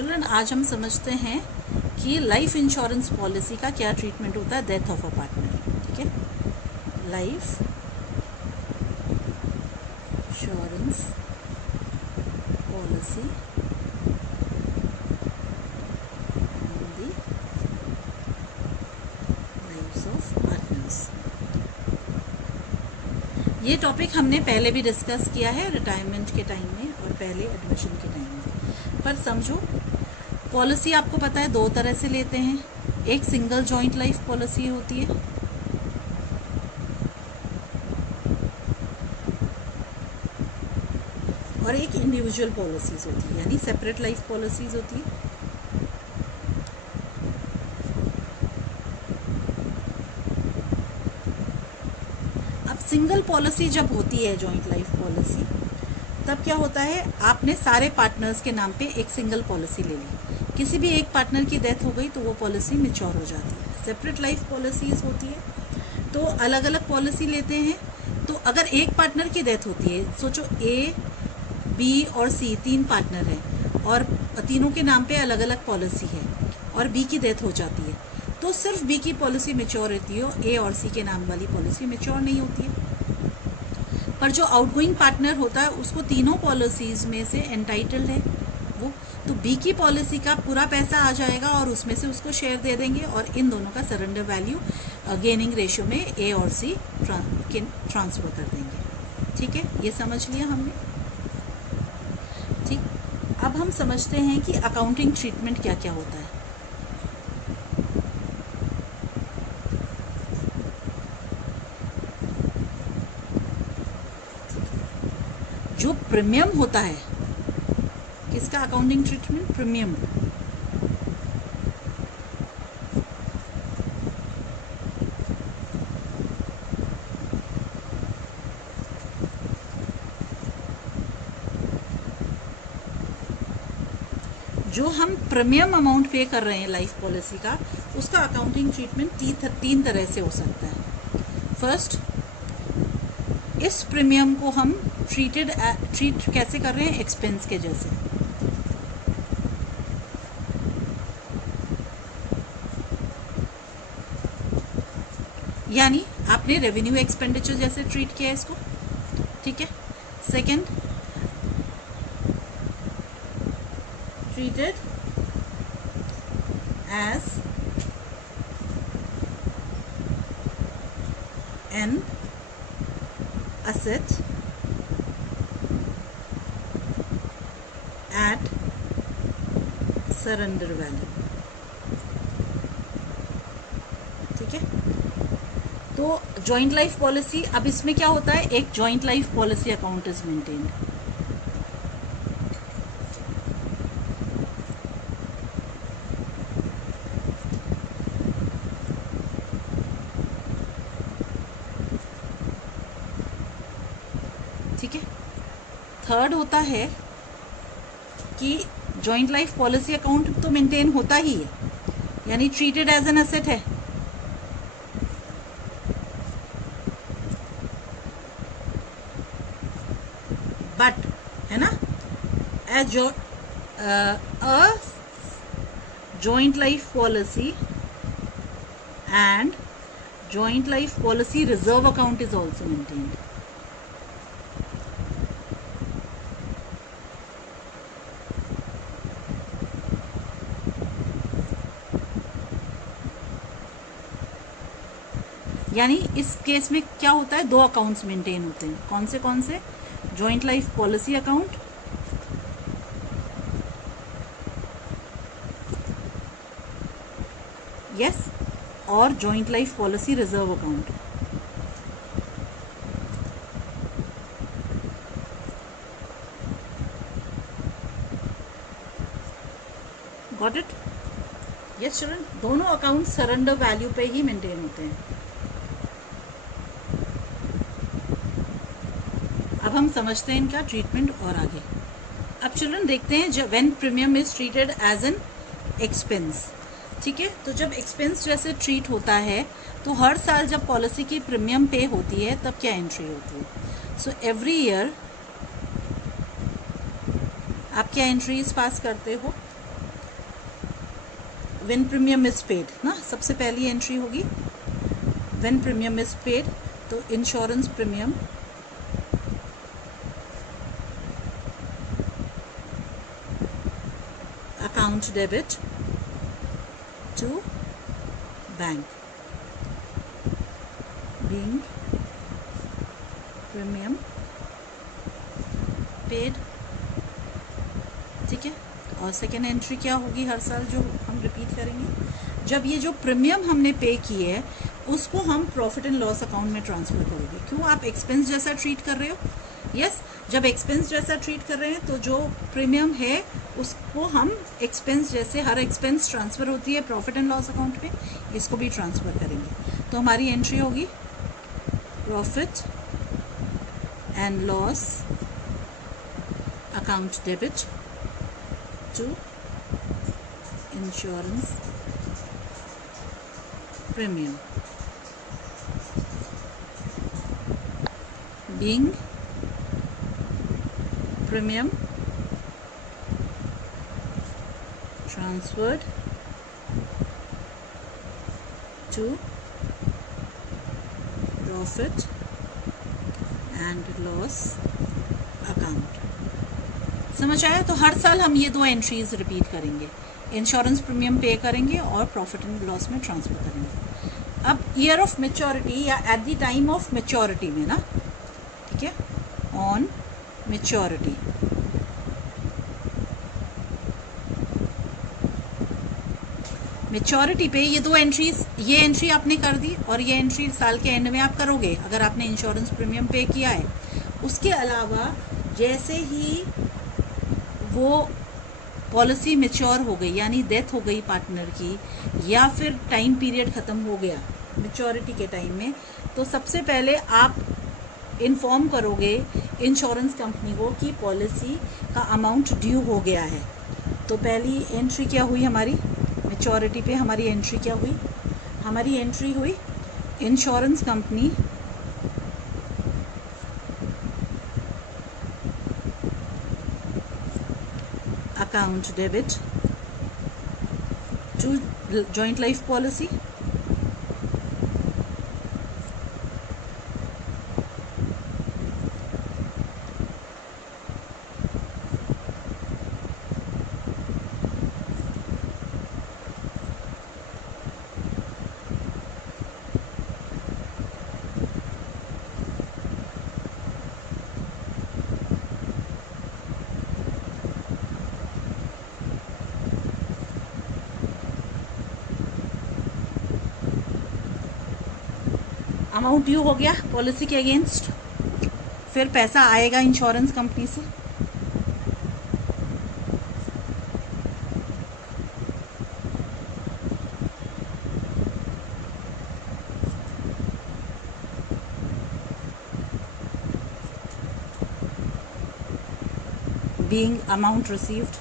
Children, आज हम समझते हैं कि लाइफ इंश्योरेंस पॉलिसी का क्या ट्रीटमेंट होता है डेथ ऑफ अ पार्टनर। ठीक है, life insurance policy the lives of partners. ये टॉपिक हमने पहले भी डिस्कस किया है रिटायरमेंट के टाइम में और पहले एडमिशन के टाइम में। पर समझो, पॉलिसी आपको पता है दो तरह से लेते हैं। एक सिंगल जॉइंट लाइफ पॉलिसी होती है और एक इंडिविजुअल पॉलिसीज होती है, यानी सेपरेट लाइफ पॉलिसीज होती है। अब सिंगल पॉलिसी जब होती है जॉइंट लाइफ पॉलिसी, तब क्या होता है, आपने सारे पार्टनर्स के नाम पे एक सिंगल पॉलिसी ले ली। किसी भी एक पार्टनर की डेथ हो गई तो वो पॉलिसी मैच्योर हो जाती है। सेपरेट लाइफ पॉलिसीज होती है तो अलग अलग पॉलिसी लेते हैं। तो अगर एक पार्टनर की डेथ होती है, सोचो ए, बी और सी तीन पार्टनर हैं और तीनों के नाम पे अलग अलग पॉलिसी है और बी की डेथ हो जाती है, तो सिर्फ बी की पॉलिसी मैच्योर होती है, ए और सी के नाम वाली पॉलिसी मैच्योर नहीं होती है। पर जो आउटगोइंग पार्टनर होता है उसको तीनों पॉलिसीज में से एंटाइटल्ड है वो, तो बी की पॉलिसी का पूरा पैसा आ जाएगा और उसमें से उसको शेयर दे देंगे और इन दोनों का सरेंडर वैल्यू गेनिंग रेशियो में ए और सी ट्रांसफर कर देंगे। ठीक है, ये समझ लिया हमने। ठीक, अब हम समझते हैं कि अकाउंटिंग ट्रीटमेंट क्या क्या होता है। जो प्रीमियम होता है, किसका अकाउंटिंग ट्रीटमेंट? प्रीमियम। जो हम प्रीमियम अमाउंट पे कर रहे हैं लाइफ पॉलिसी का, उसका अकाउंटिंग ट्रीटमेंट तीन तरह से हो सकता है। फर्स्ट, इस प्रीमियम को हम ट्रीट कैसे कर रहे हैं? एक्सपेंस के जैसे। यानी आपने रेवेन्यू एक्सपेंडिचर जैसे ट्रीट किया इसको। ठीक है। Second, treated as an asset at surrender value। ठीक है, तो जॉइंट लाइफ पॉलिसी, अब इसमें क्या होता है, एक joint life policy account is maintained. ठीक है। थर्ड होता है कि जॉइंट लाइफ पॉलिसी अकाउंट तो मेंटेन होता ही है, यानी ट्रीटेड एज एन एसेट है। बट है ना, as a joint life policy and joint life policy reserve account is also maintained. यानी इस केस में क्या होता है, दो अकाउंट्स मेंटेन होते हैं। कौन से? Joint life policy account yes, और joint life policy reserve account. Got it? Yes children, दोनों अकाउंट सरेंडर वैल्यू पे ही मेंटेन होते हैं। अब हम समझते हैं इनका ट्रीटमेंट और आगे। अब चिल्ड्रन देखते हैं, जब when premium is treated as an expense. ठीक है, तो जब एक्सपेंस जैसे ट्रीट होता है तो हर साल जब पॉलिसी की प्रीमियम पे होती है तब क्या एंट्री होती है? सो एवरी ईयर आप क्या एंट्रीज पास करते हो? व्हेन प्रीमियम इज पेड ना, सबसे पहली एंट्री होगी व्हेन प्रीमियम इज पेड, तो insurance premium account debit to bank, being premium paid. ठीक है, और सेकेंड एंट्री क्या होगी हर साल जो हम रिपीट करेंगे, जब ये जो प्रीमियम हमने पे किए है उसको हम प्रॉफिट एंड लॉस अकाउंट में ट्रांसफ़र करोगे। क्यों, आप एक्सपेंस जैसा ट्रीट कर रहे हो। यस, जब एक्सपेंस जैसा ट्रीट कर रहे हैं तो जो प्रीमियम है उसको हम एक्सपेंस जैसे, हर एक्सपेंस ट्रांसफ़र होती है प्रॉफिट एंड लॉस अकाउंट में, इसको भी ट्रांसफ़र करेंगे। तो हमारी एंट्री होगी profit and loss account debit to insurance premium, being premium transferred to profit and loss account। समझ आया। तो हर साल हम ये दो एंट्रीज रिपीट करेंगे, इंश्योरेंस प्रीमियम पे करेंगे और प्रॉफिट एंड लॉस में ट्रांसफ़र करेंगे। अब ईयर ऑफ मेच्योरिटी या at the time of maturity में ना, ठीक है, ऑन मेच्योरिटी, मेच्योरिटी पे ये दो एंट्रीज, ये एंट्री आपने कर दी और ये एंट्री साल के एंड में आप करोगे अगर आपने इंश्योरेंस प्रीमियम पे किया है। उसके अलावा जैसे ही वो पॉलिसी मेच्योर हो गई, यानी डेथ हो गई पार्टनर की, या फिर टाइम पीरियड ख़त्म हो गया मेच्योरिटी के टाइम में, तो सबसे पहले आप इन्फॉर्म करोगे इंश्योरेंस कंपनी को कि पॉलिसी का अमाउंट ड्यू हो गया है। तो पहली एंट्री क्या हुई हमारी मेच्योरिटी पे, हमारी एंट्री क्या हुई, हमारी एंट्री हुई insurance company account debit to joint life policy, amount due हो गया पॉलिसी के अगेंस्ट, फिर पैसा आएगा इंश्योरेंस कंपनी से, being amount received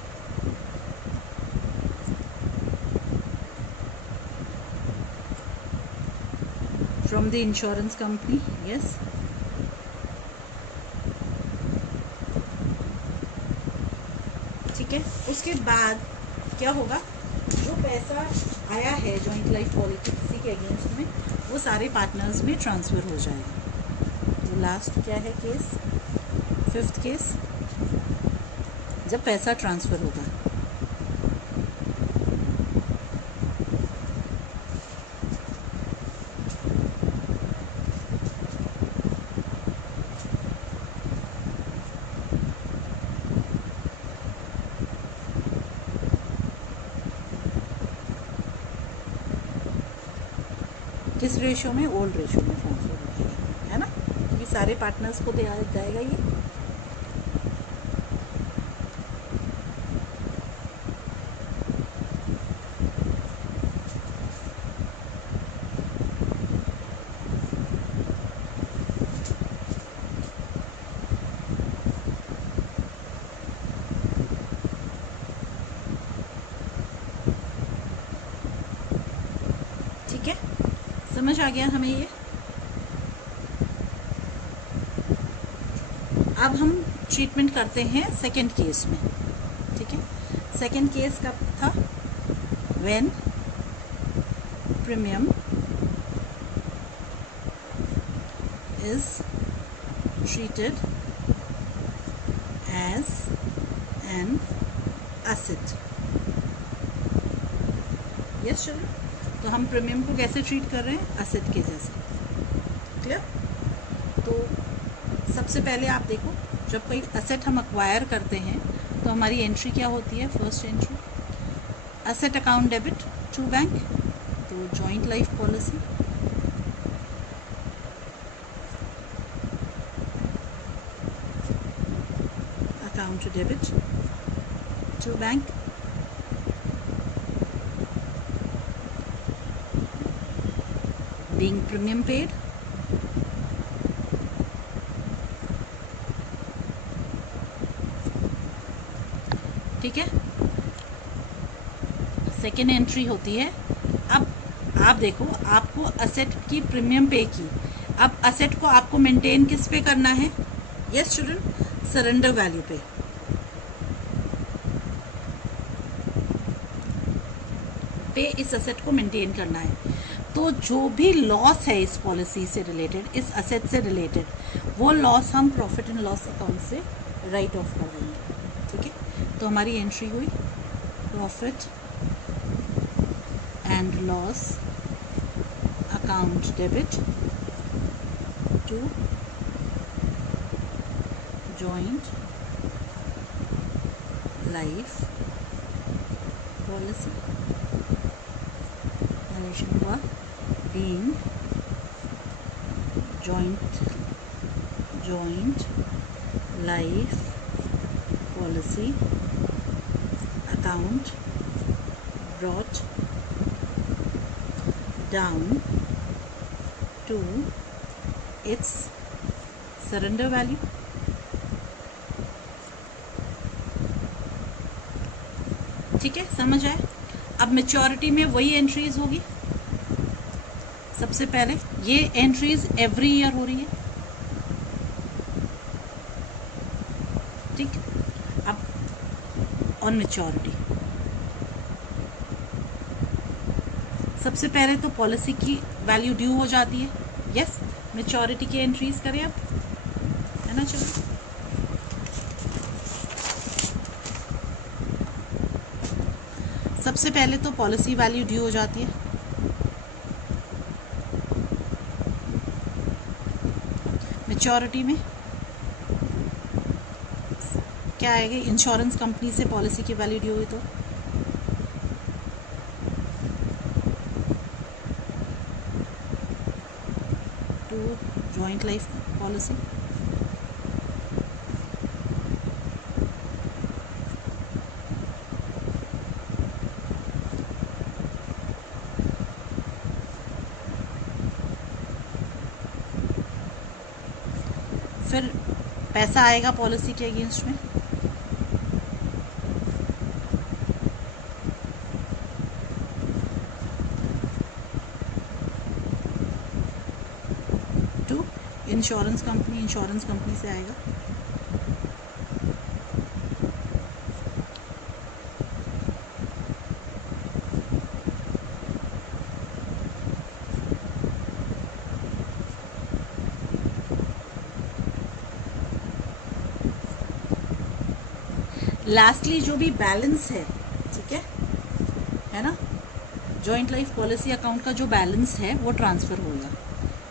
from the insurance company। yes, ठीक है। उसके बाद क्या होगा, जो पैसा आया है जॉइंट लाइफ पॉलिसी के अगेंस्ट में वो सारे पार्टनर्स में ट्रांसफ़र हो जाएगा। तो लास्ट क्या है केस, फिफ्थ केस, जब पैसा ट्रांसफ़र होगा। किस रेशो में, ओल्ड रेशो में ट्रांसफ़र हो जाएगा, है ना, क्योंकि सारे पार्टनर्स को दिया जाएगा ये। ठीक है, समझ आ गया हमें ये। अब हम ट्रीटमेंट करते हैं सेकंड केस में। ठीक है, सेकंड केस कब था, when premium is treated as an asset. Yes चलो, तो हम प्रीमियम को कैसे ट्रीट कर रहे हैं? असेट के जैसे. क्लियर? तो सबसे पहले आप देखो, जब कोई असेट हम अक्वायर करते हैं तो हमारी एंट्री क्या होती है? First entry asset account debit to bank, तो joint life policy. Account debit to bank, being premium paid, ठीक है. सेकेंड एंट्री होती है, अब आप देखो, आपको असेट की प्रीमियम पे की, अब असेट को आपको मेंटेन किस पे करना है? यस स्टूडेंट, सरेंडर वैल्यू पे. इस असेट को मेंटेन करना है. तो जो भी लॉस है इस पॉलिसी से रिलेटेड, इस असेट से रिलेटेड, वो लॉस हम प्रॉफिट एंड लॉस अकाउंट से राइट ऑफ कर देंगे. ठीक है, तो हमारी एंट्री हुई profit and loss account debit to joint life policy. हुआ being joint life policy account brought down to its surrender value. ठीक है, समझ आए? अब मैच्योरिटी में वही एंट्रीज होगी. सबसे पहले ये एंट्रीज एवरी ईयर हो रही है. ठीक, अब ऑन मैच्योरिटी सबसे पहले तो पॉलिसी की वैल्यू ड्यू हो जाती है. यस, मैच्योरिटी की एंट्रीज करें अब, है ना. चलो, सबसे पहले तो पॉलिसी वैल्यू ड्यू हो जाती है. मैच्योरिटी में क्या आएगा? इंश्योरेंस कंपनी से पॉलिसी की वैल्यू ड्यू हुई तो टू जॉइंट लाइफ पॉलिसी. फिर पैसा आएगा पॉलिसी के अगेंस्ट में. टू इंश्योरेंस कंपनी से आएगा. लास्टली जो भी बैलेंस है, ठीक है ना, जॉइंट लाइफ पॉलिसी अकाउंट का जो बैलेंस है वो ट्रांसफ़र होगा.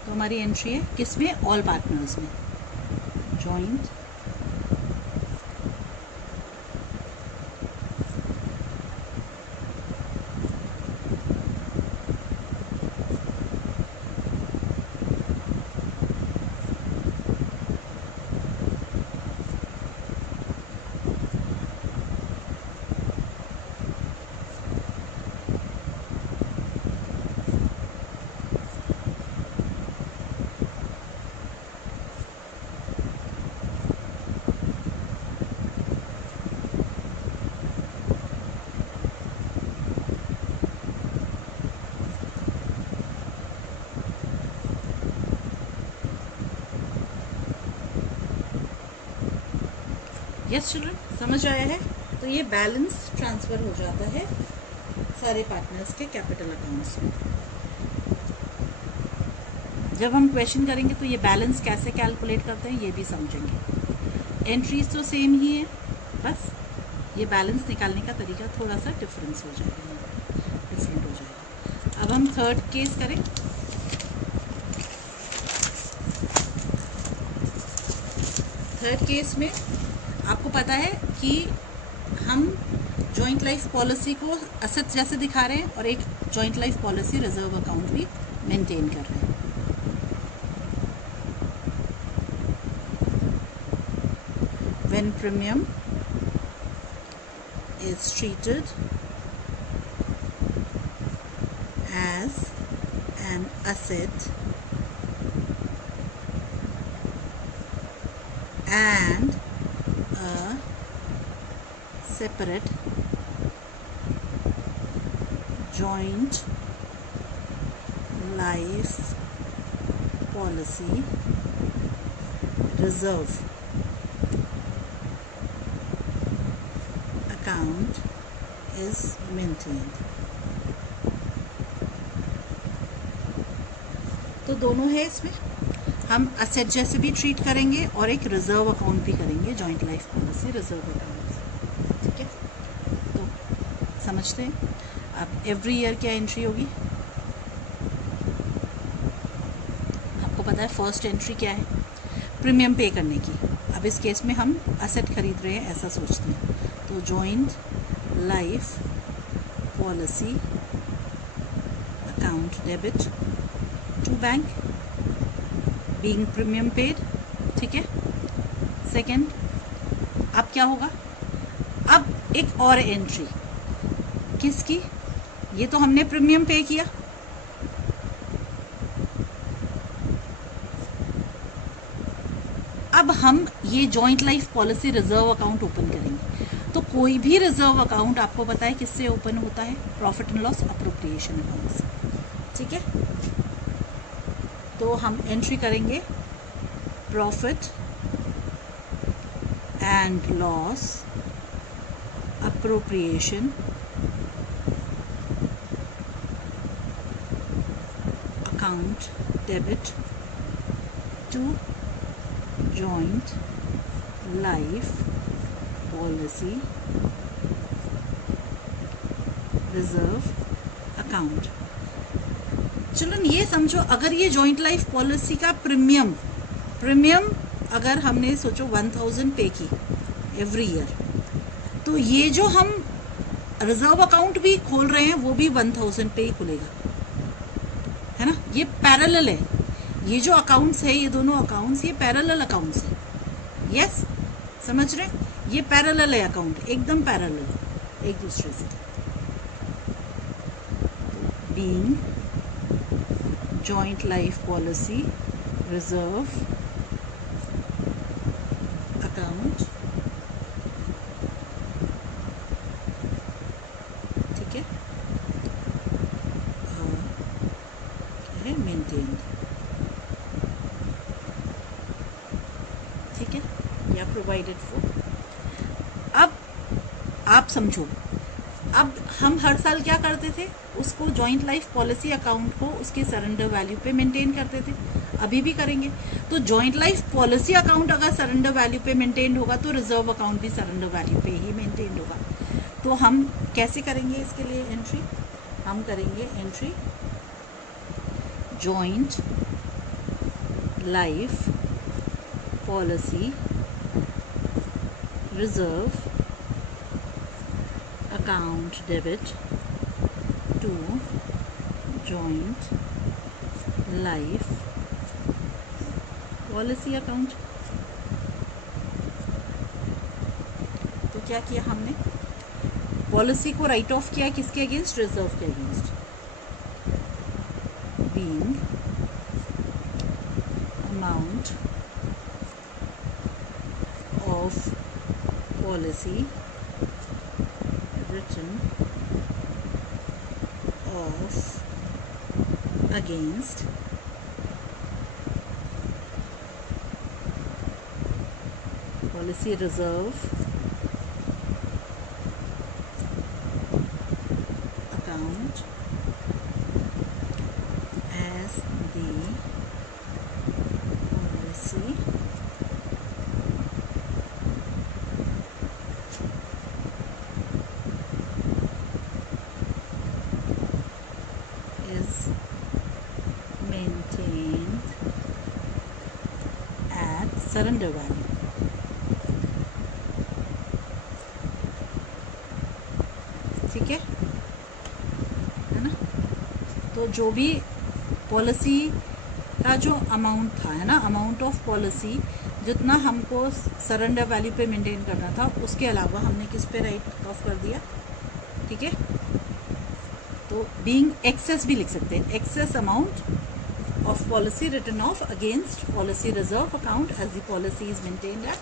तो हमारी एंट्री है किसमें? ऑल पार्टनर्स में. जॉइंट यस चिल्ड्रन, समझ आया है? तो ये बैलेंस ट्रांसफ़र हो जाता है सारे पार्टनर्स के कैपिटल अकाउंट्स में। जब हम क्वेश्चन करेंगे तो ये बैलेंस कैसे कैलकुलेट करते हैं ये भी समझेंगे। एंट्रीज तो सेम ही है, बस ये बैलेंस निकालने का तरीका थोड़ा सा डिफरेंट हो जाएगा। अब हम थर्ड केस करें। थर्ड केस में आपको पता है कि हम जॉइंट लाइफ पॉलिसी को असेट जैसे दिखा रहे हैं और एक joint life policy reserve account भी मेंटेन कर रहे हैं। When premium is treated as an asset and a separate joint life policy reserve account is maintained। तो दोनों है इसमें, हम असेट जैसे भी ट्रीट करेंगे और एक रिजर्व अकाउंट भी करेंगे, joint life policy reserve account. ठीक है, तो समझते हैं। अब एवरी ईयर क्या एंट्री होगी, आपको पता है फर्स्ट एंट्री क्या है, प्रीमियम पे करने की। अब इस केस में हम असेट खरीद रहे हैं ऐसा सोचते हैं, तो joint life policy account debit to bank being premium paid. ठीक है, सेकेंड अब क्या होगा, अब एक और एंट्री किसकी, ये तो हमने प्रीमियम पे किया, अब हम ये joint life policy reserve account open करेंगे। तो कोई भी रिजर्व अकाउंट आपको पता है किससे ओपन होता है, profit and loss appropriation account से। ठीक है, तो हम एंट्री करेंगे profit and loss appropriation account debit to joint life policy reserve account. चलो ये समझो, अगर ये जॉइंट लाइफ पॉलिसी का प्रीमियम अगर हमने सोचो 1000 पे की एवरी ईयर, तो ये जो हम रिजर्व अकाउंट भी खोल रहे हैं वो भी 1000 पे ही खुलेगा, है ना। ये पैरेलल है, ये जो अकाउंट्स है, ये दोनों अकाउंट्स ये पैरेलल अकाउंट्स है। यस, समझ रहे हैं, ये पैरेलल है अकाउंट, एकदम पैरेलल एक दूसरे से। Being joint life policy reserve account, ठीक है, है मेंटेन्ड। ठीक है, या प्रोवाइडेड फॉर। अब आप समझो, अब हम हर साल क्या करते थे, उसको जॉइंट लाइफ पॉलिसी अकाउंट को उसके सरेंडर वैल्यू पे मेंटेन करते थे, अभी भी करेंगे। तो जॉइंट लाइफ पॉलिसी अकाउंट अगर सरेंडर वैल्यू पे मेंटेन होगा तो रिजर्व अकाउंट भी सरेंडर वैल्यू पे ही मेंटेन होगा। तो हम कैसे करेंगे इसके लिए एंट्री, हम करेंगे entry joint life policy reserve account debit to joint life policy account. तो क्या किया हमने, पॉलिसी को राइट ऑफ किया किसके अगेंस्ट, रिजर्व के against. Being amount of policy written off against policy reserve account surrender value, ठीक है ना। तो जो भी पॉलिसी का जो अमाउंट था, है ना, अमाउंट ऑफ पॉलिसी जितना हमको सरेंडर वैल्यू पे मेंटेन करना था, उसके अलावा हमने किस पे राइट ऑफ कर दिया, ठीक है। तो बीइंग एक्सेस भी लिख सकते हैं, excess amount of policy written off against policy reserve account as the policy is maintained at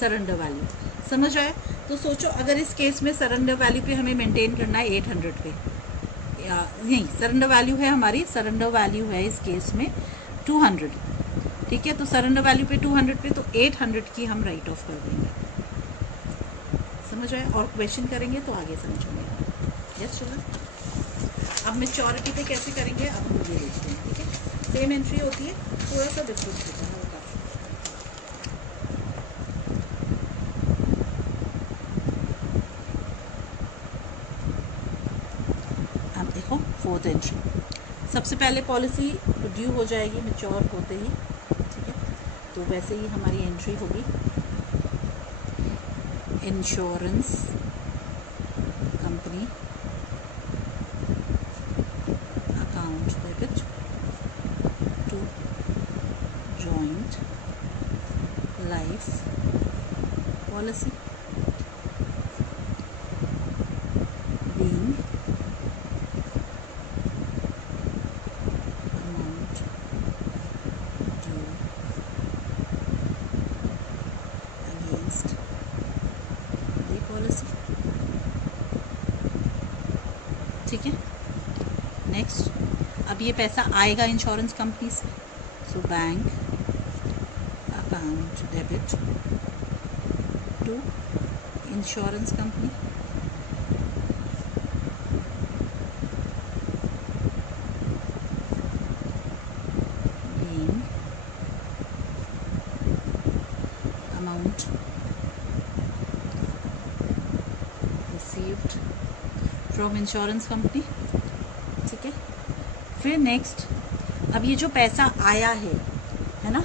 surrender value. समझ आए? तो सोचो अगर इस केस में सरेंडर वैल्यू पे हमें मेंटेन करना है 800 पे, या नहीं, सरेंडर वैल्यू है हमारी, सरेंडर वैल्यू है इस केस में 200, ठीक है। तो सरेंडर वैल्यू पे 200 पे, तो 800 की हम राइट ऑफ कर देंगे। समझ आए? और क्वेश्चन करेंगे तो आगे समझ में आएगा। Yes children. अब मेच्योरिटी पे कैसे करेंगे, अब हम ये देखते हैं, ठीक है। सेम एंट्री होती है, थोड़ा सा डिफरेंस होता है, होगा। अब देखो फोर्थ एंट्री, सबसे पहले पॉलिसी ड्यू हो जाएगी मेच्योर होते ही, ठीक है। तो वैसे ही हमारी एंट्री होगी, insurance company account debit to joint life policy being amount due against the policy, ठीक है। नेक्स्ट, अब ये पैसा आएगा इंश्योरेंस कंपनी से, so bank account debit to insurance company being amount received from insurance company, ठीक है। फिर नेक्स्ट, अब ये जो पैसा आया है ना,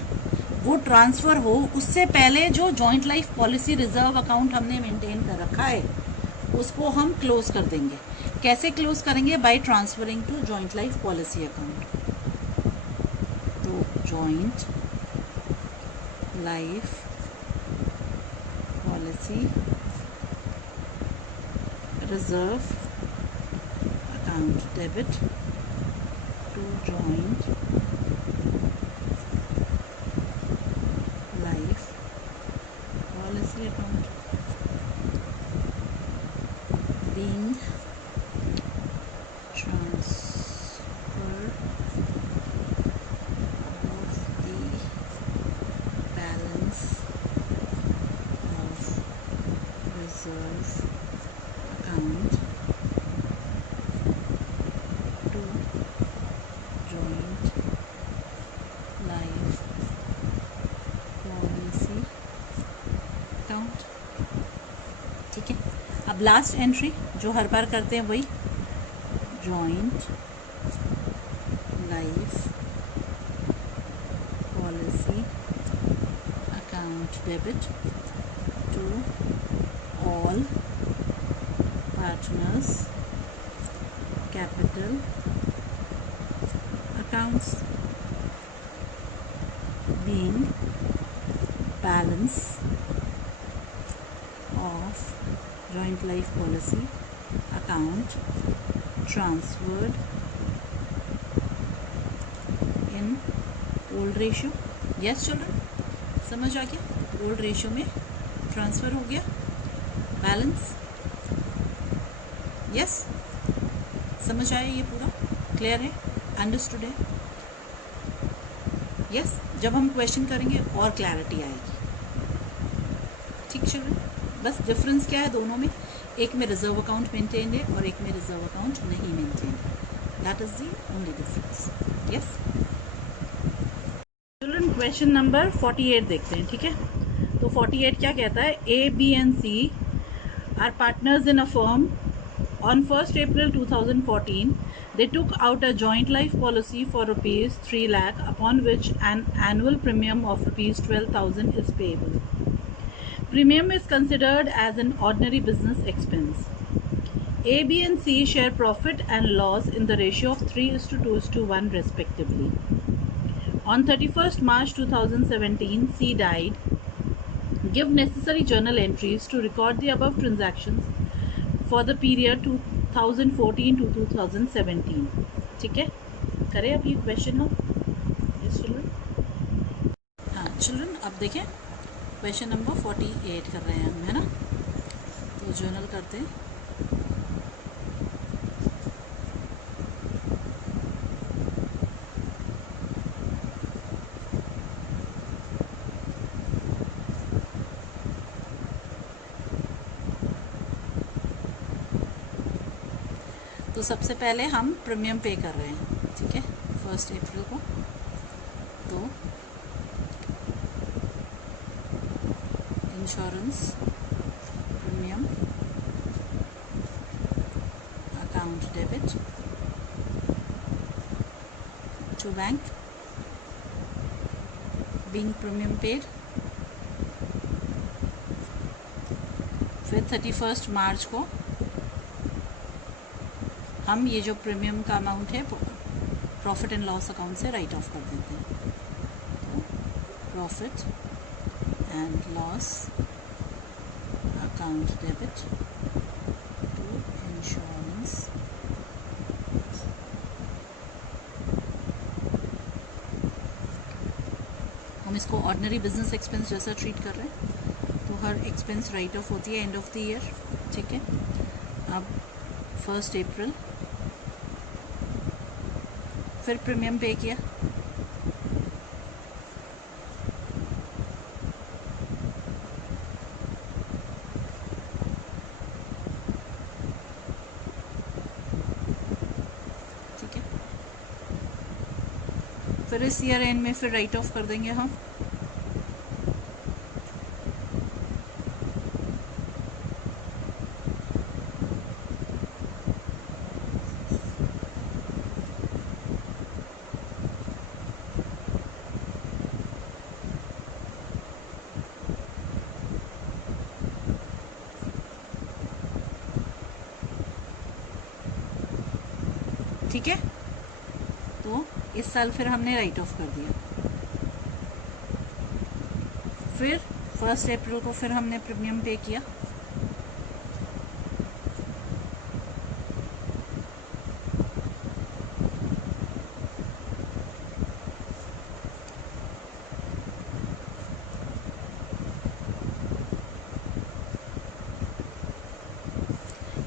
वो ट्रांसफ़र हो उससे पहले जो joint life policy reserve account हमने मेंटेन कर रखा है उसको हम क्लोज कर देंगे। कैसे क्लोज करेंगे? By transferring to joint life policy account. तो joint life policy reserve account debit to joint life policy account being transfer of the balance of reserve account to joint life policy account, ठीक है। अब last entry जो हर बार करते हैं वही, joint life policy account debit to all partners capital accounts being balance of joint life policy account transferred in old ratio। yes children, समझ आ गया? ओल्ड रेशियो में ट्रांसफ़र हो गया बैलेंस। यस, समझ आया? ये पूरा क्लियर है, अंडरस्टूड है? यस, जब हम क्वेश्चन करेंगे और क्लैरिटी आएगी, ठीक चिल्ड्रन। बस डिफरेंस क्या है दोनों में, एक में रिजर्व अकाउंट मेंटेन है और एक में रिजर्व अकाउंट नहीं मेंटेन है, that is the only difference. Yes children, question number 48 देखते हैं, ठीक है। तो 48 क्या कहता है? A B and C are partners in a firm On 1st April 2014, they took out a joint life policy for rupees 3 lakh, upon which an annual premium of rupees 12,000 is payable. Premium is considered as an ordinary business expense. A, B and C share profit and loss in the ratio of 3:2:1 respectively. On 31st March 2017, C died. Give necessary journal entries to record the above transactions for the period 2014 to 2017. ठीक है, करें अब ये question हम yes children. हाँ children, अब देखें question number 48 कर रहे हैं हम, है ना। तो जर्नल करते हैं। तो सबसे पहले हम प्रीमियम पे कर रहे हैं, ठीक है, 1 अप्रैल को। तो insurance premium account debit to bank being premium paid. फिर 31 मार्च को हम ये जो प्रीमियम का अमाउंट है प्रॉफिट एंड लॉस अकाउंट से राइट ऑफ कर देते हैं। तो profit and loss account debit to insurance हम इसको ऑर्डिनरी बिजनेस एक्सपेंस जैसा ट्रीट कर रहे हैं। तो हर एक्सपेंस राइट ऑफ होती है एंड ऑफ द ईयर, ठीक है। अब 1 अप्रैल फिर प्रीमियम पे किया। ठीक है, फिर इस ईयर एंड में फिर राइट ऑफ कर देंगे हम। ठीक है, तो इस साल फिर हमने राइट ऑफ कर दिया। फिर 1 अप्रैल को फिर हमने प्रीमियम पे किया।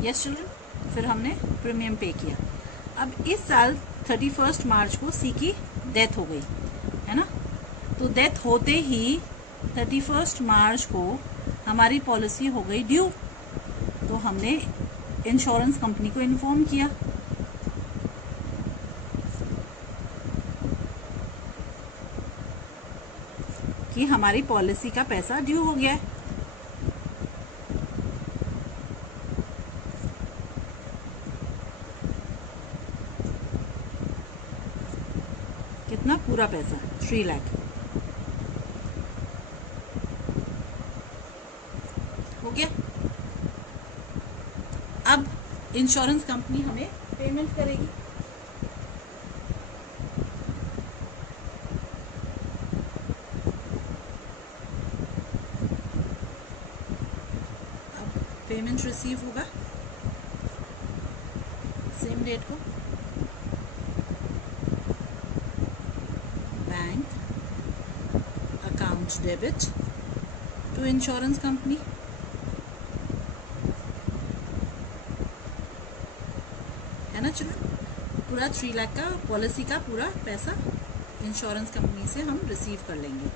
यस चिल्ड्रन, फिर हमने प्रीमियम पे किया। अब इस साल 31 मार्च को सी की डेथ हो गई, है ना। तो डेथ होते ही 31 मार्च को हमारी पॉलिसी हो गई ड्यू। तो हमने इंश्योरेंस कंपनी को इन्फॉर्म किया कि हमारी पॉलिसी का पैसा ड्यू हो गया है। कितना? पूरा पैसा 3 लाख हो गया। अब इंश्योरेंस कंपनी हमें पेमेंट करेगी। अब पेमेंट रिसीव होगा सेम डेट को। Bank account debit to insurance company. है ना चिल्ड्रन, पूरा 3 लाख का पॉलिसी का पूरा पैसा इंश्योरेंस कंपनी से हम रिसीव कर लेंगे।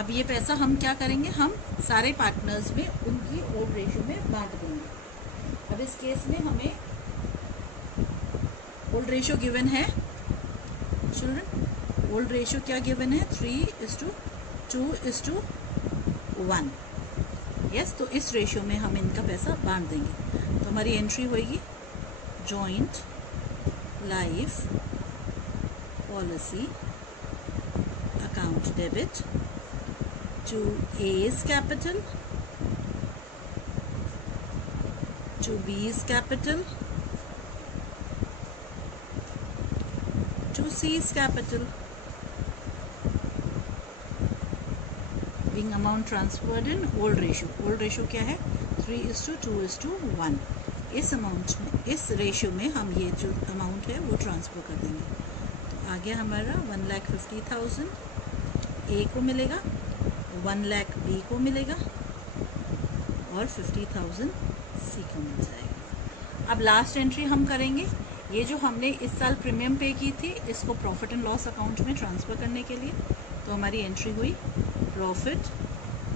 अब ये पैसा हम क्या करेंगे, हम सारे पार्टनर्स में उनकी ओल्ड रेशियो में बांट देंगे। अब इस केस में हमें ओल्ड रेशियो गिवन है चिल्ड्रन, ओल्ड रेशियो क्या गिवन है, 3:2:1। यस, तो इस रेशियो में हम इनका पैसा बांट देंगे। तो हमारी एंट्री होगी joint life policy account debit to A's capital, to B's capital, to C's capital. Being amount transferred in old ratio. Old ratio क्या है? 3:2:1. इस अमाउंट में, इस रेशियो में हम ये जो अमाउंट है वो ट्रांसफ़र कर देंगे। तो आगे हमारा 1,50,000 ए को मिलेगा, 1 लाख बी को मिलेगा और 50,000 सी को मिल जाएगा। अब लास्ट एंट्री हम करेंगे, ये जो हमने इस साल प्रीमियम पे की थी इसको प्रॉफिट एंड लॉस अकाउंट में ट्रांसफ़र करने के लिए। तो हमारी एंट्री हुई profit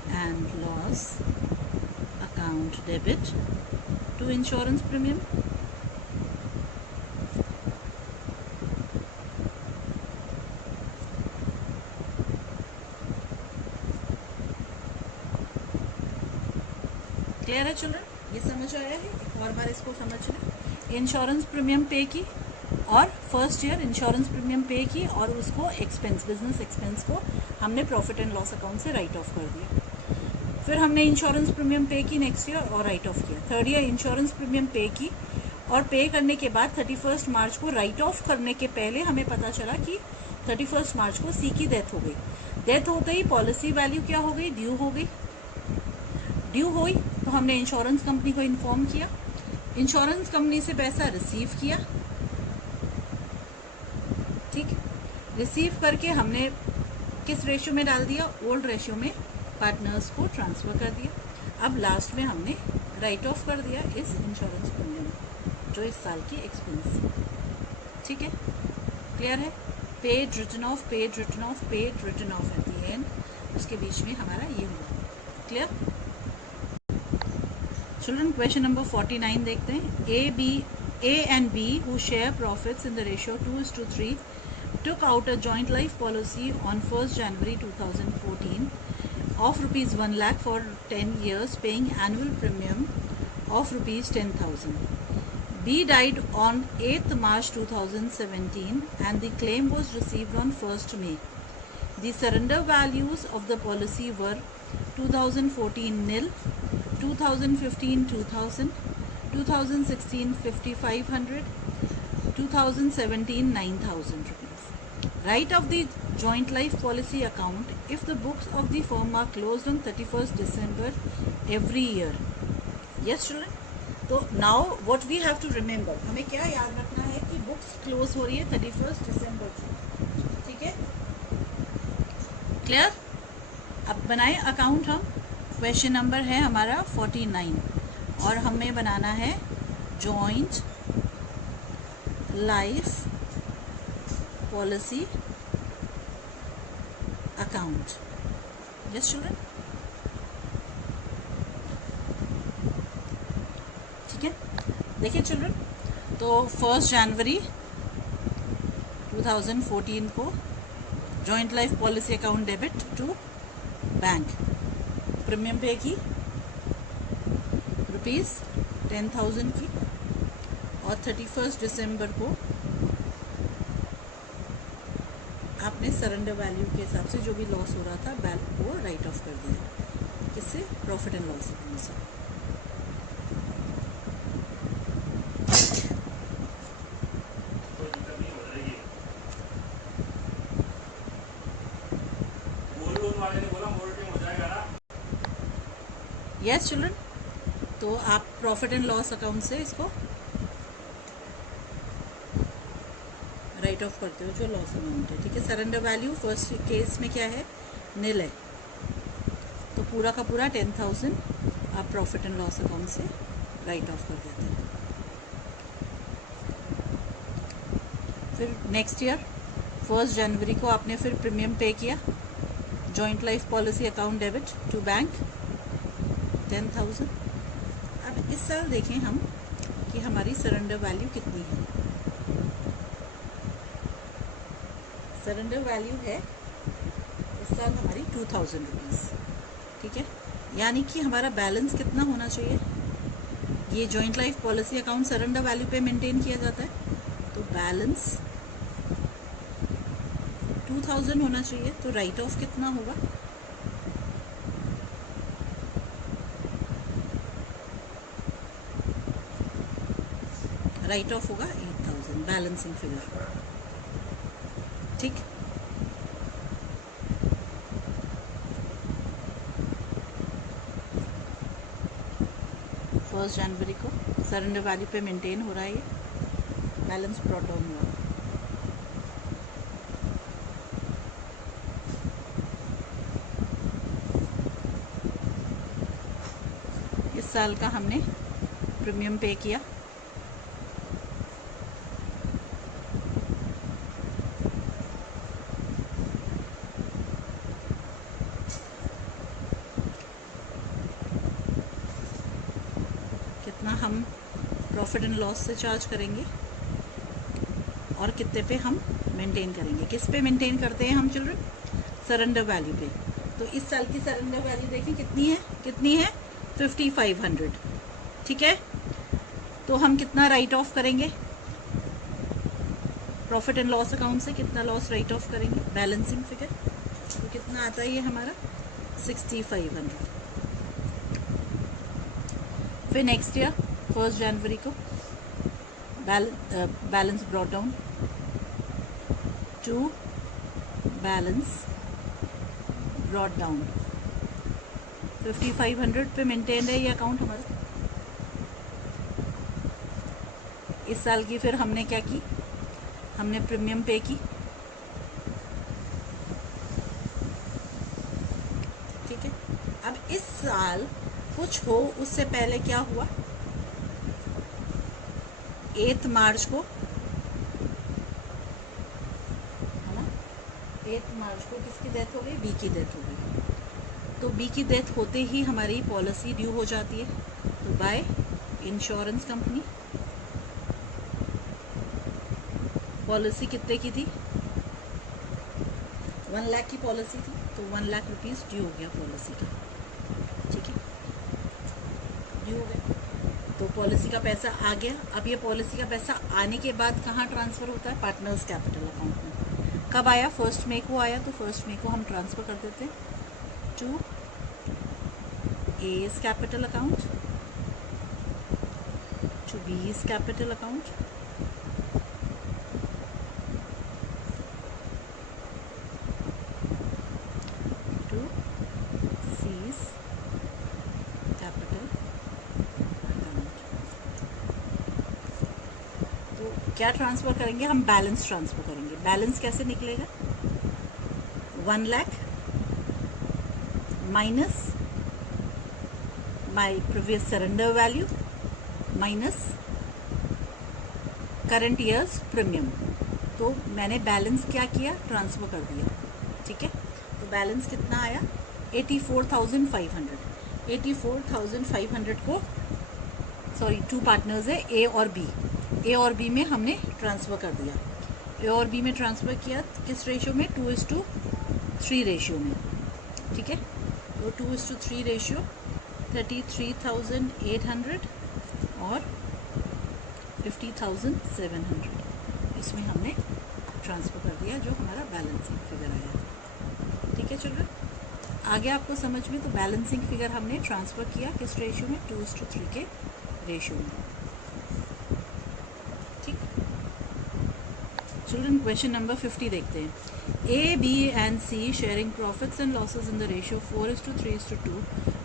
and loss account debit to insurance premium. Clear है चिल्ड्रन? ये समझ आया है? एक और बार इसको समझ लें। इंश्योरेंस प्रीमियम पे की और first year insurance premium pay की और उसको एक्सपेंस, बिजनेस एक्सपेंस को हमने प्रॉफिट एंड लॉस अकाउंट से राइट ऑफ कर दिया। फिर हमने इंश्योरेंस प्रीमियम पे की नेक्स्ट ईयर और राइट ऑफ किया। Third year insurance premium pay की और पे करने के बाद 31 मार्च को राइट ऑफ करने के पहले हमें पता चला कि 31 मार्च को सी की डेथ हो गई। डेथ होते ही पॉलिसी वैल्यू क्या हो गई? ड्यू हो गई। ड्यू हुई तो हमने इंश्योरेंस कंपनी को इन्फॉर्म किया, इंश्योरेंस कंपनी से पैसा रिसीव किया। ठीक, रिसीव करके हमने किस रेशियो में डाल दिया? ओल्ड रेशियो में पार्टनर्स को ट्रांसफ़र कर दिया। अब लास्ट में हमने राइट ऑफ कर दिया इस इंश्योरेंस प्रीमियम जो इस साल की एक्सपेंस थी। ठीक है, क्लियर है? Paid return of, paid return of, paid return of at the end, उसके बीच में हमारा ये हुआ। Clear children? क्वेश्चन नंबर 49 देखते हैं। A and B who share profits in the ratio 2:3 took out a joint life policy on 1st January 2014 of rupees 1 lakh for 10 years paying annual premium of rupees 10,000. B died on 8th March 2017 and the claim was received on 1st May. The surrender values of the policy were 2014 nil, 2015 2,000, 2016 5,500, 2017 9,000 rupees. Write off the joint life policy account if the books of the firm are closed on 31st December every year. Yes children? तो now what we have to remember, हमें क्या याद रखना है कि books close हो रही है 31st दिसंबर को। ठीक है, क्लियर? अब बनाए अकाउंट हम। क्वेश्चन नंबर है हमारा 49 और हमें बनाना है joint life policy account. Yes children? ठीक है, देखिए चिल्ड्रन, तो 1 जनवरी 2014 को joint life policy account debit to bank, premium pay की ₹10,000 की और 31 दिसंबर को आपने सरेंडर वैल्यू के हिसाब से जो भी लॉस हो रहा था बैंक को राइट ऑफ कर दिया। किससे? प्रॉफिट एंड लॉस अकाउंट से। Yes children? तो आप प्रॉफिट एंड लॉस अकाउंट से इसको राइट ऑफ करते हो जो लॉस अमाउंट है। ठीक है, सरेंडर वैल्यू फर्स्ट केस में क्या है? निल है, तो पूरा का पूरा 10,000 आप प्रॉफिट एंड लॉस अकाउंट से राइट ऑफ कर देते हैं। फिर नेक्स्ट ईयर 1 जनवरी को आपने फिर प्रीमियम पे किया, joint life policy account debit to bank 10,000। अब इस साल देखें हम कि हमारी सरेंडर वैल्यू कितनी है। सरेंडर वैल्यू है इस साल हमारी 2,000 रुपीज़। ठीक है, यानी कि हमारा बैलेंस कितना होना चाहिए? ये joint life policy account surrender value पे मेंटेन किया जाता है, तो बैलेंस 2000 होना चाहिए। तो राइट ऑफ कितना होगा? राइट ऑफ होगा 8000, बैलेंसिंग फिगर। ठीक, फर्स्ट जनवरी को सरेंडर वैल्यू पे मेंटेन हो रहा है, ये बैलेंस ब्रॉट डाउन हुआ। इस साल का हमने प्रीमियम पे किया, कितना हम प्रॉफिट एंड लॉस से चार्ज करेंगे और कितने पे हम मेंटेन करेंगे। किस पे मेंटेन करते हैं हम चिल्ड्रन? सरेंडर वैल्यू पे। तो इस साल की सरेंडर वैल्यू देखिए कितनी है 5500। ठीक है, तो हम कितना राइट ऑफ करेंगे प्रॉफिट एंड लॉस अकाउंट से? कितना लॉस राइट ऑफ करेंगे? Balancing figure. तो कितना आता है ये हमारा 6500। फिर नेक्स्ट ईयर फर्स्ट जनवरी को balance brought down to balance brought down 5500 पे मेंटेन है ये अकाउंट हमारा। इस साल की फिर हमने क्या की? हमने प्रीमियम पे की। ठीक है, अब इस साल कुछ हो उससे पहले क्या हुआ? 8 मार्च को, है ना, 8 मार्च को किसकी डेथ हो गई? बी की डेथ हो गई। तो बी की डेथ होते ही हमारी पॉलिसी ड्यू हो जाती है। तो बाय इंश्योरेंस कंपनी, पॉलिसी कितने की थी? 1 लाख की पॉलिसी थी, तो 1 लाख रुपीज़ ड्यू हो गया पॉलिसी का। ठीक है, ड्यू हो गया, तो पॉलिसी का पैसा आ गया। अब ये पॉलिसी का पैसा आने के बाद कहाँ ट्रांसफ़र होता है? पार्टनर्स कैपिटल अकाउंट में। कब आया? 1 मई को आया। तो 1 मई को हम ट्रांसफ़र कर देते हैं to A's capital account, to B's capital account, to c's capital account. तो क्या ट्रांसफ़र करेंगे हम? बैलेंस ट्रांसफ़र करेंगे। बैलेंस कैसे निकलेगा? 1 lakh minus my previous surrender value minus current years premium. तो मैंने बैलेंस क्या किया? ट्रांसफ़र कर दिया। ठीक है, तो बैलेंस कितना आया? 84,500। 84,500 को, सॉरी, 2 पार्टनर्स है ए और बी। ए और बी में हमने ट्रांसफ़र कर दिया। ए और बी में ट्रांसफ़र किया किस रेशियो में? 2:3 रेशियो में। ठीक है, तो 2:3 रेशियो 33,800 और 50,700 इसमें हमने ट्रांसफ़र कर दिया, जो हमारा बैलेंसिंग फिगर आया। ठीक है चिल्ड्रन, आगे आपको समझ में? तो बैलेंसिंग फिगर हमने ट्रांसफ़र किया किस रेशियो में? 2:3 के रेशियो में। ठीक चिल्ड्रन, क्वेश्चन नंबर 50 देखते हैं। A, B and C sharing profits and losses in the ratio 4:3:2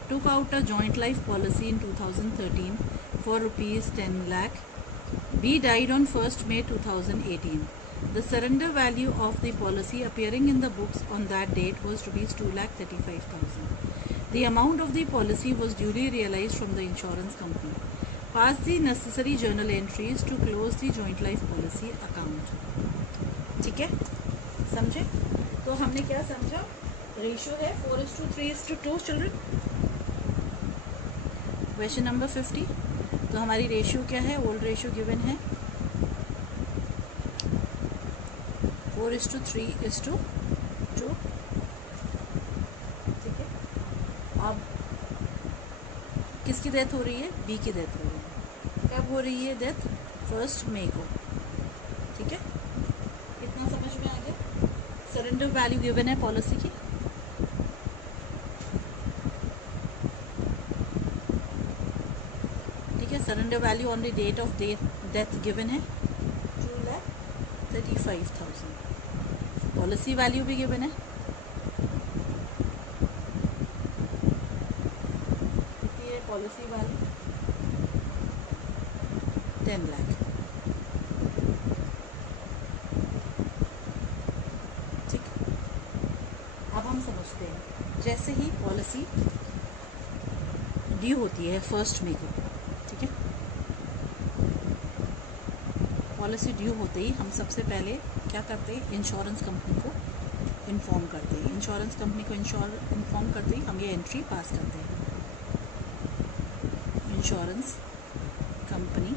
took out a joint life policy in 2013 for rupees 10 lakh. B died on 1st May 2018. The surrender value of the policy appearing in the books on that date was rupees 2,35,000. The amount of the policy was duly realized from the insurance company. Pass the necessary journal entries to close the joint life policy account. ठीक है, समझे? तो हमने क्या समझा? Ratio है 4:3:2 children. Question number 50, तो हमारी रेशियो क्या है? ओल्ड रेशियो गिवन है 4:3:2। ठीक है, अब किसकी डेथ हो रही है? बी की डेथ हो रही है। कब हो रही है डेथ? 1 मई को। ठीक है, इतना समझ में आ गया? सरेंडर वैल्यू गिवन है पॉलिसी की। ठीक है, surrender value on the date of death given है 2,35,000। पॉलिसी वैल्यू भी गिवन है, कितनी है पॉलिसी वैल्यू? 10 लाख। ठीक, अब हम समझते हैं, जैसे ही पॉलिसी ड्यू होती है 1 मई को, ठीक है, पॉलिसी ड्यू होते ही हम सबसे पहले क्या करते हैं? इंश्योरेंस कंपनी को इन्फॉर्म करते हैं। इंश्योरेंस कंपनी को इन्फॉर्म करते ही हम ये एंट्री पास करते हैं। Insurance company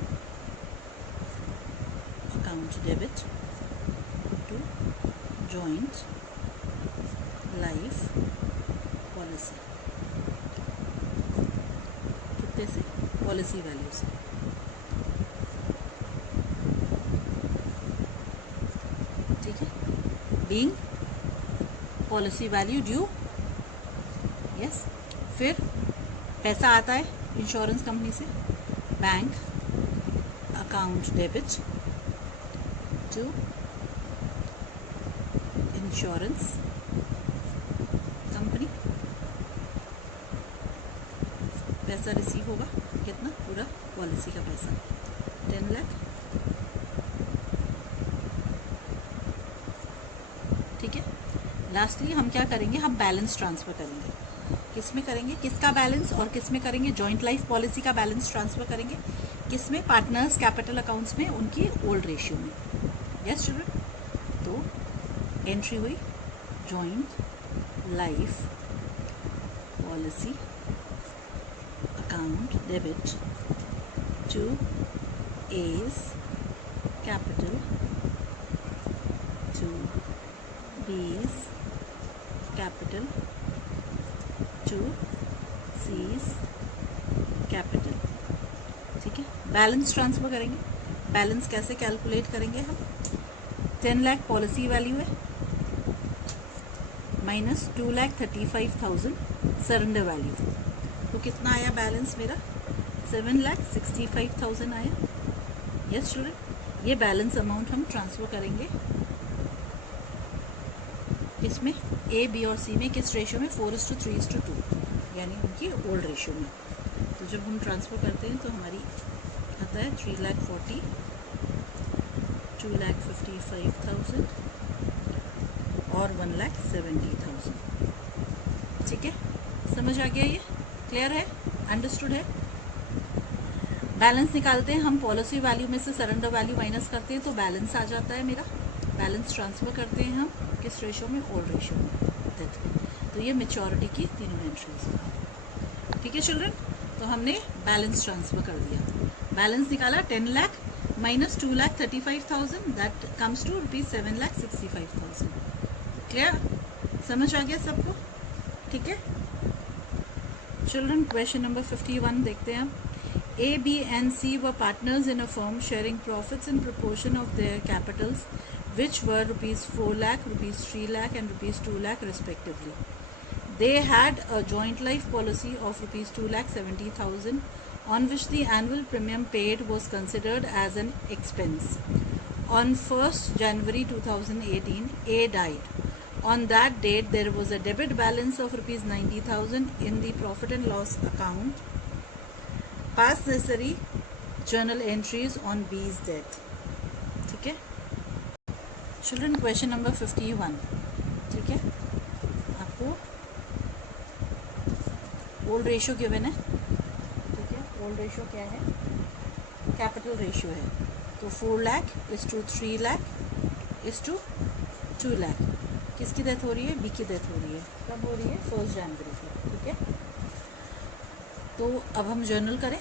account debit to joint life policy, कितने से? पॉलिसी वैल्यू से। ठीक है, being policy value due, yes. फिर पैसा आता है इंश्योरेंस कंपनी से, bank account debit to insurance company, पैसा रिसीव होगा, कितना? पूरा पॉलिसी का पैसा 10 लाख। ठीक है, लास्टली हम क्या करेंगे? हम बैलेंस ट्रांसफ़र करेंगे। किस में करेंगे? किसका बैलेंस और किस में करेंगे? जॉइंट लाइफ पॉलिसी का बैलेंस ट्रांसफ़र करेंगे। किस में? पार्टनर्स कैपिटल अकाउंट्स में, उनकी ओल्ड रेशियो में। यस चिल्ड्रन, तो एंट्री हुई joint life policy account debit to A's capital to B's capital to C's capital। ठीक है, बैलेंस ट्रांसफ़र करेंगे। बैलेंस कैसे कैलकुलेट करेंगे हम? 10 लाख पॉलिसी वैल्यू है, माइनस 2,35,000 सरेंडर वैल्यू, तो कितना आया बैलेंस मेरा? 7,65,000 आया। यस स्टूडेंट, ये बैलेंस अमाउंट हम ट्रांसफ़र करेंगे इसमें ए, बी और सी में। किस रेशियो में? 4:3:2, यानी उनकी ओल्ड रेशियो में। तो जब हम ट्रांसफ़र करते हैं तो हमारी आता है 3,40,000, 2,55,000 और 1,70,000। ठीक है, समझ आ गया? ये क्लियर है? अंडरस्टूड है? बैलेंस निकालते हैं हम, पॉलिसी वैल्यू में से सरेंडर वैल्यू माइनस करते हैं तो बैलेंस आ जाता है मेरा। बैलेंस ट्रांसफ़र करते हैं हम किस रेशियो में? ओल्ड रेशियो में, डेथ में। तो ये मैच्योरिटी की तीनों एंट्रीज। ठीक है चिल्ड्रन, तो हमने बैलेंस ट्रांसफ़र कर दिया। बैलेंस निकाला 10 lakh minus 2,35,000, that comes to ₹7,65,000। Clear? समझ आ गया सबको? ठीक है चिल्ड्रन, क्वेश्चन नंबर 51 देखते हैं हम। A, B and C were partners in a firm sharing profits in proportion of their capitals, which were rupees 4 lakh, rupees 3 lakh and rupees 2 lakh respectively. They had a joint life policy of rupees 2,70,000 on which the annual premium paid was considered as an expense. On 1st January 2018, A died. On that date, there was a debit balance of rupees 90,000 in the profit and loss account. Pass necessary journal entries on B's death. ठीक है children, question number 51। ठीक है, आपको old ratio given है। ठीक है, old ratio क्या है? कैपिटल रेशियो है। तो 4 lakh is to 3 lakh is to 2 lakh. किसकी डेथ हो रही है? बी की डेथ हो रही है। कब हो रही है? 1 जनवरी को। ठीक है, तो अब हम जर्नल करें।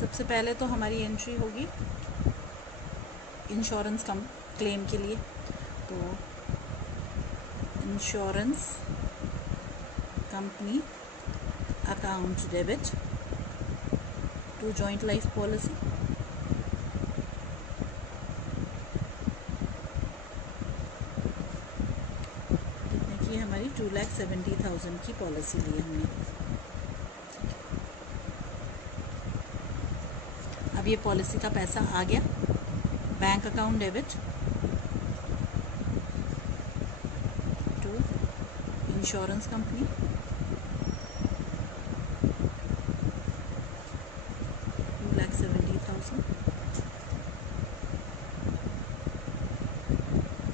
सबसे पहले तो हमारी एंट्री होगी इंश्योरेंस क्लेम के लिए। तो insurance company account debit to joint life policy. कितने की हमारी 2,70,000 की पॉलिसी ली हमने. अब ये पॉलिसी का पैसा आ गया. Bank account debit to insurance company.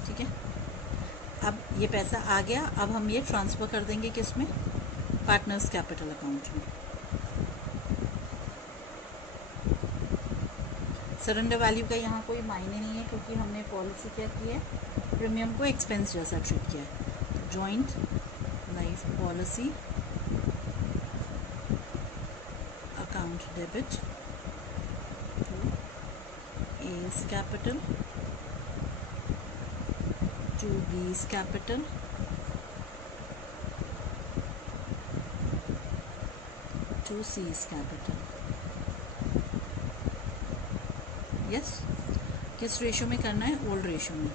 ठीक है. अब ये पैसा आ गया. अब हम ये ट्रांसफ़र कर देंगे किस में? पार्टनर्स कैपिटल अकाउंट में. सरेंडर वैल्यू का यहाँ कोई मायने नहीं है क्योंकि हमने पॉलिसी क्या की है, प्रीमियम को एक्सपेंस जैसा ट्रीट किया है. Joint life policy account debit to A's capital to B's capital to C's capital. Yes. किस रेशियो में करना है? ओल्ड रेशियो में,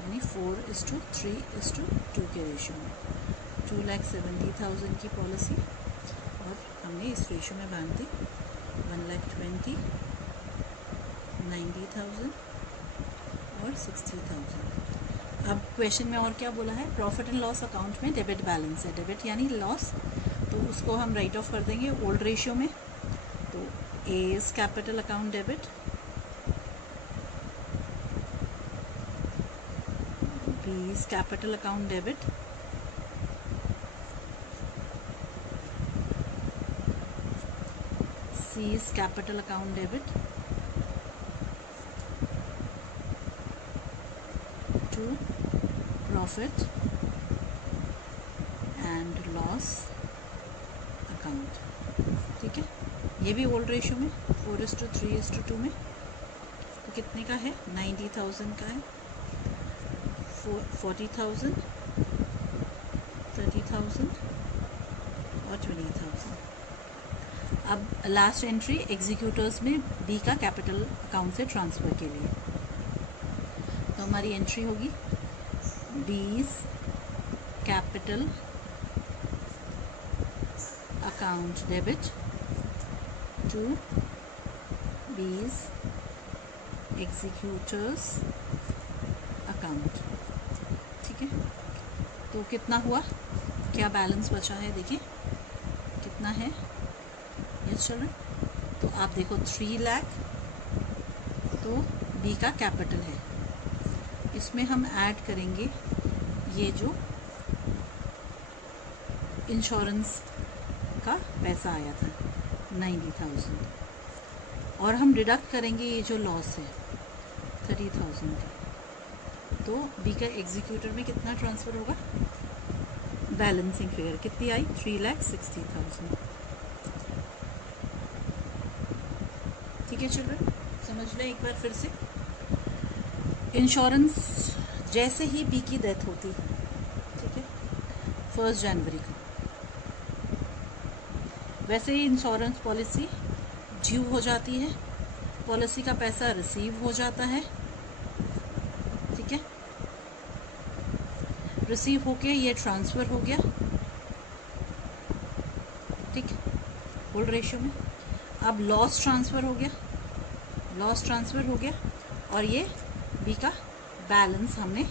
यानी 4:3:2 के रेशियो में. 2,70,000 की पॉलिसी और हमने इस रेशियो में बांध दी 1,20,000, 90,000 और 60,000. अब क्वेश्चन में और क्या बोला है? प्रॉफिट एंड लॉस अकाउंट में डेबिट बैलेंस है. डेबिट यानी लॉस, तो उसको हम राइट ऑफ कर देंगे ओल्ड रेशियो में. तो A's capital account debit, B's capital account debit, C's capital account debit to profit and loss account. ठीक है. ये भी ओल्ड रेशियो में 4:3:2 में. तो कितने का है? 90,000 का है, 40,000, 30,000 और 20,000. अब लास्ट एंट्री एग्जीक्यूटर्स में बी का कैपिटल अकाउंट से ट्रांसफ़र के लिए. तो हमारी एंट्री होगी B's capital account debit to B's executors account. ठीक है. तो कितना हुआ, क्या बैलेंस बचा है? देखिए कितना है. Yes children. तो आप देखो 3 लाख तो बी का कैपिटल है. इसमें हम ऐड करेंगे ये जो इंश्योरेंस का पैसा आया था 90,000, और हम डिडक्ट करेंगे ये जो लॉस है 30,000 का. तो बी का एग्जीक्यूटर में कितना ट्रांसफ़र होगा? बैलेंसिंग फिगर कितनी आई? 3,60,000. ठीक है चिल्ड्रन, समझ लें एक बार फिर से. इंश्योरेंस जैसे ही बी की डेथ होती है, ठीक है, 1 जनवरी को, वैसे ही इंश्योरेंस पॉलिसी ड्यू हो जाती है, पॉलिसी का पैसा रिसीव हो जाता है. ठीक है. रिसीव होके ये ट्रांसफ़र हो गया. ठीक है. ओल्ड रेशियो में. अब लॉस ट्रांसफ़र हो गया, लॉस ट्रांसफ़र हो गया और ये बी का बैलेंस हमने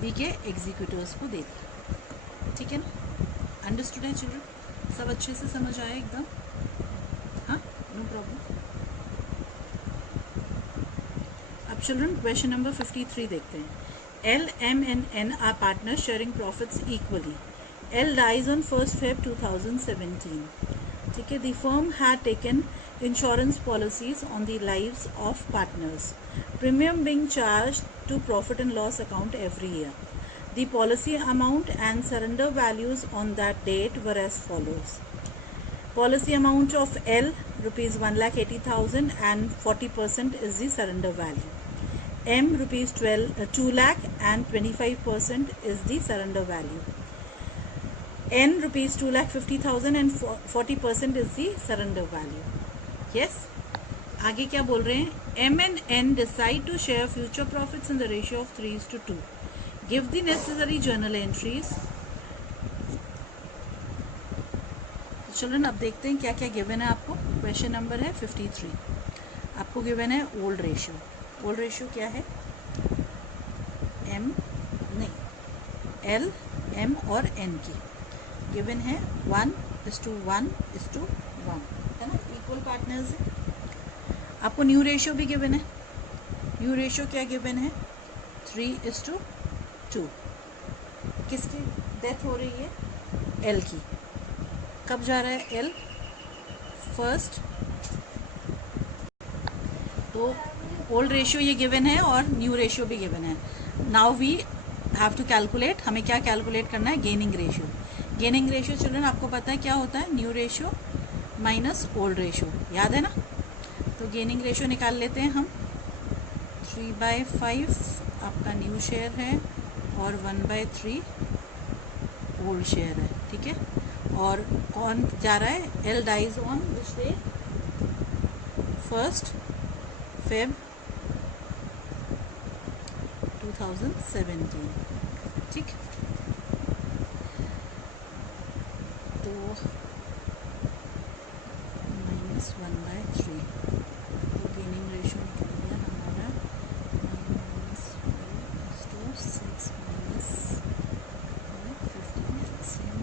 बी के एग्जीक्यूटर्स को दे दिया. ठीक है ना? अंडरस्टूड है चिल्ड्रन? सब अच्छे से समझ आया एकदम? हाँ, नो प्रॉब्लम. अब चिल्ड्रन क्वेश्चन नंबर 53 देखते हैं. L, M and N are partners sharing profits equally. L dies on 1st Feb 2017. ठीक है. The firm had taken insurance policies on the lives of partners. Premium being charged to profit and loss account every year. The policy amount and surrender values on that date were as follows. Policy amount of L rupees 1,80,000 and 40% is the surrender value. M rupees 2 lakh and 25% is the surrender value. n rupees 2,50,000 and 40% is the surrender value. Yes. आगे क्या बोल रहे हैं? M and N decide to share future profits in the ratio of 3:2. Give the necessary journal entries. Children अब देखते हैं क्या क्या गिवन है आपको. क्वेश्चन नंबर है 53. आपको गिवन है ओल्ड रेशियो. ओल्ड रेशियो क्या है? L, M और N की गिवन है 1:1:1 है ना, इक्वल पार्टनर्स है. आपको न्यू रेशियो भी गिवन है. न्यू रेशियो क्या गिवन है? 3:2. किसकी डेथ हो रही है? L की. कब जा रहा है L? फर्स्ट. तो ओल्ड रेशियो ये गिवन है और न्यू रेशियो भी गिवन है. Now we have to calculate. हमें क्या कैलकुलेट करना है? Gaining ratio. Gaining ratio children आपको पता है क्या होता है? New ratio minus old ratio. याद है ना? तो गेनिंग रेशियो निकाल लेते हैं हम. 3/5 आपका न्यू शेयर है और 1/3 ओल्ड शेयर है. ठीक है. और कौन जा रहा है? L dies on which day? 1 Feb 2017. ठीक. तो -1/3. तो गेनिंग रेशियो निकल गया हमारा 6 -15.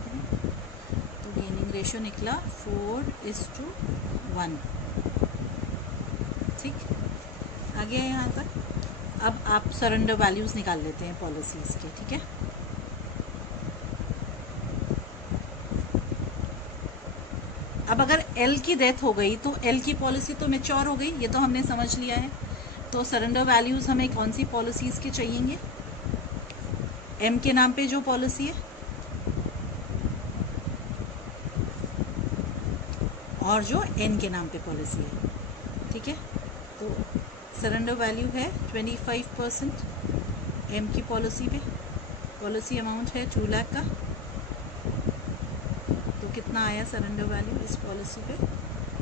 तो गेनिंग रेशियो निकला 4:1. ठीक. आ गया यहाँ तक. अब आप सरेंडर वैल्यूज़ निकाल लेते हैं पॉलिसीज़ के. ठीक है. अब अगर L की डेथ हो गई तो L की पॉलिसी तो मैच्योर हो गई, ये तो हमने समझ लिया है. तो सरेंडर वैल्यूज़ हमें कौन सी पॉलिसीज़ के चाहिएंगे? M के नाम पे जो पॉलिसी है और जो N के नाम पे पॉलिसी है. ठीक है. तो सरेंडर वैल्यू है 25% M की पॉलिसी पे. पॉलिसी अमाउंट है 2 लाख का. तो कितना आया सरेंडर वैल्यू इस पॉलिसी पे?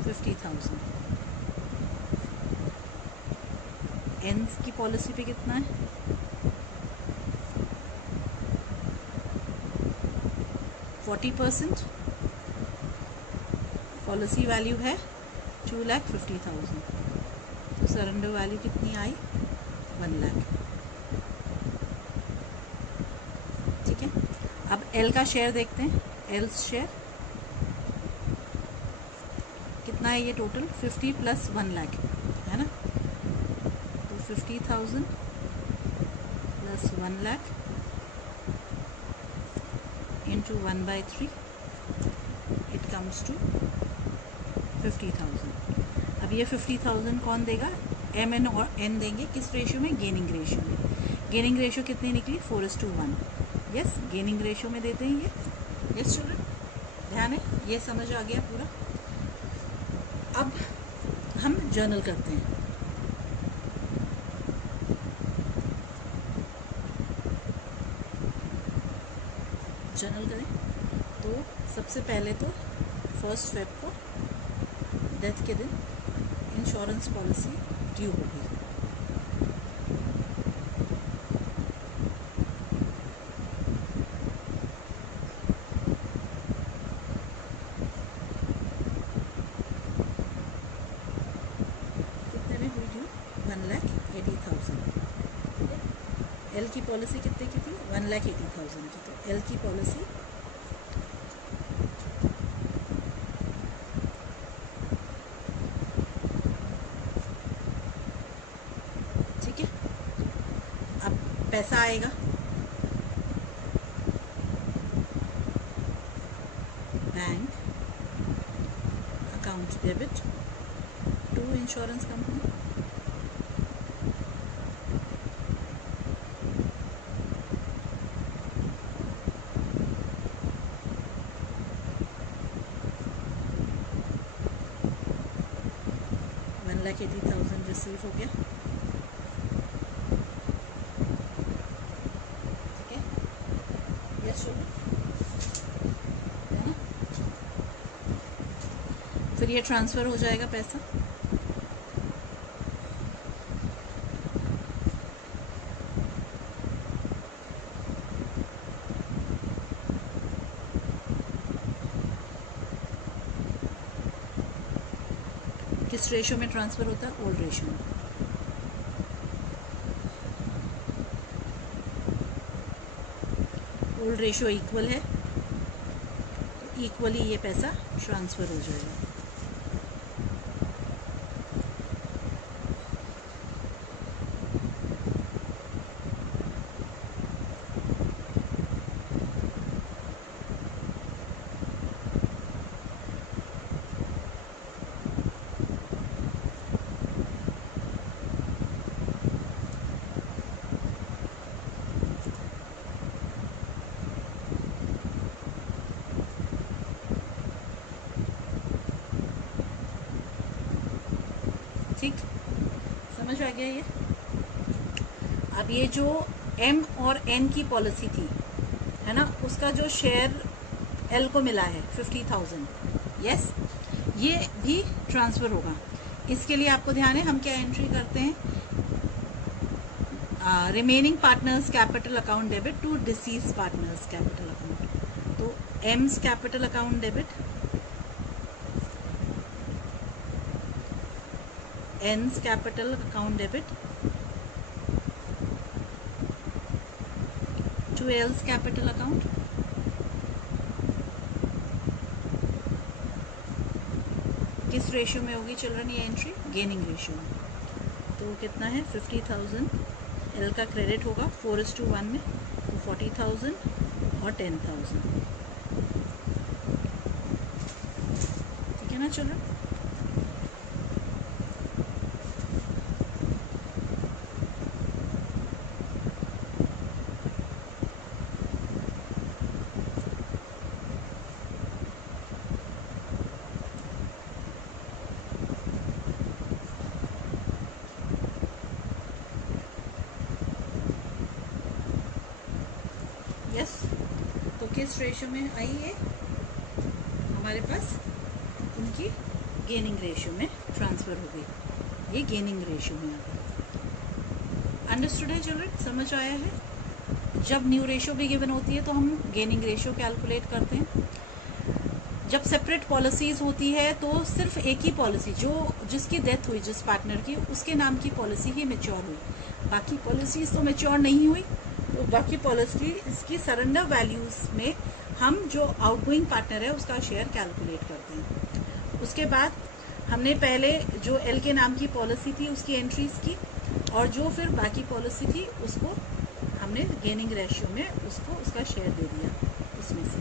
50,000. N की पॉलिसी पे कितना है? 40%. पॉलिसी वैल्यू है 2,50,000. तो सरेंडर वैल्यू कितनी आई? 1 लाख. ठीक है. अब L का शेयर देखते हैं. L शेयर कितना है? ये टोटल 50 + 1 लाख है ना. तो 50,000 + 1 lakh into 1/3 it comes to 50,000. अब ये 50,000 कौन देगा? M N और N देंगे. किस रेशियो में? गेनिंग रेशियो में. गेनिंग रेशियो कितनी निकली? 4:1. यस. गेनिंग रेशियो में देते हैं ये. यस चिल्ड्रन, ध्यान है. ये समझ आ गया पूरा. अब हम जर्नल करते हैं. जर्नल करें तो सबसे पहले तो 1 Feb को डेथ के दिन इंश्योरेंस पॉलिसी ड्यू होगी. कितने में हुई ड्यू? 1,80,000. L की पॉलिसी कितने की थी? 1,80,000 की. तो L की पॉलिसी ठीक है. अब पैसा आएगा. Bank account debit to insurance company. $1,80,000 receive हो गया. ठीक है. यस. फिर ये ट्रांसफ़र हो जाएगा पैसा। किस रेशो में ट्रांसफ़र होता है? ओल्ड रेशो में। ओल्ड रेशो इक्वल है, इक्वली ये पैसा ट्रांसफ़र हो जाएगा। ठीक, समझ आ गया ये। अब ये जो एम और एन की पॉलिसी थी, है ना, उसका जो शेयर एल को मिला है 50,000, यस, ये भी ट्रांसफ़र होगा। इसके लिए आपको ध्यान है हम क्या एंट्री करते हैं, remaining partners capital account debit to deceased partners capital account. तो M's capital account debit, N's capital account debit to L's capital account. किस रेशियो में होगी चिल्ड्रन ये एंट्री? गेनिंग रेशियो में। तो कितना है? 50,000 एल का क्रेडिट होगा 4:1 में, तो 40,000 और 10,000। ठीक है ना चिल्ड्रन? यस। तो किस रेशियो में आई है हमारे पास? उनकी गेनिंग रेशियो में ट्रांसफ़र हो गई। ये गेनिंग रेशियो में आ गई। अंडरस्टूड है चिल्ड्रन? समझ आया है? जब न्यू रेशियो भी गिवन होती है तो हम गेनिंग रेशियो कैलकुलेट करते हैं। जब सेपरेट पॉलिसीज़ होती है तो सिर्फ एक ही पॉलिसी, जो जिसकी डेथ हुई जिस पार्टनर की, उसके नाम की पॉलिसी ही मैच्योर हुई, बाकी पॉलिसीज़ तो मैच्योर नहीं हुई। तो बाकी पॉलिसी इसकी सरेंडर वैल्यूज़ में हम जो आउटगोइंग पार्टनर है उसका शेयर कैलकुलेट करते हैं। उसके बाद हमने पहले जो एल के नाम की पॉलिसी थी उसकी एंट्रीज की, और जो फिर बाकी पॉलिसी थी उसको हमने गेनिंग रेशियो में उसको उसका शेयर दे दिया उसमें से।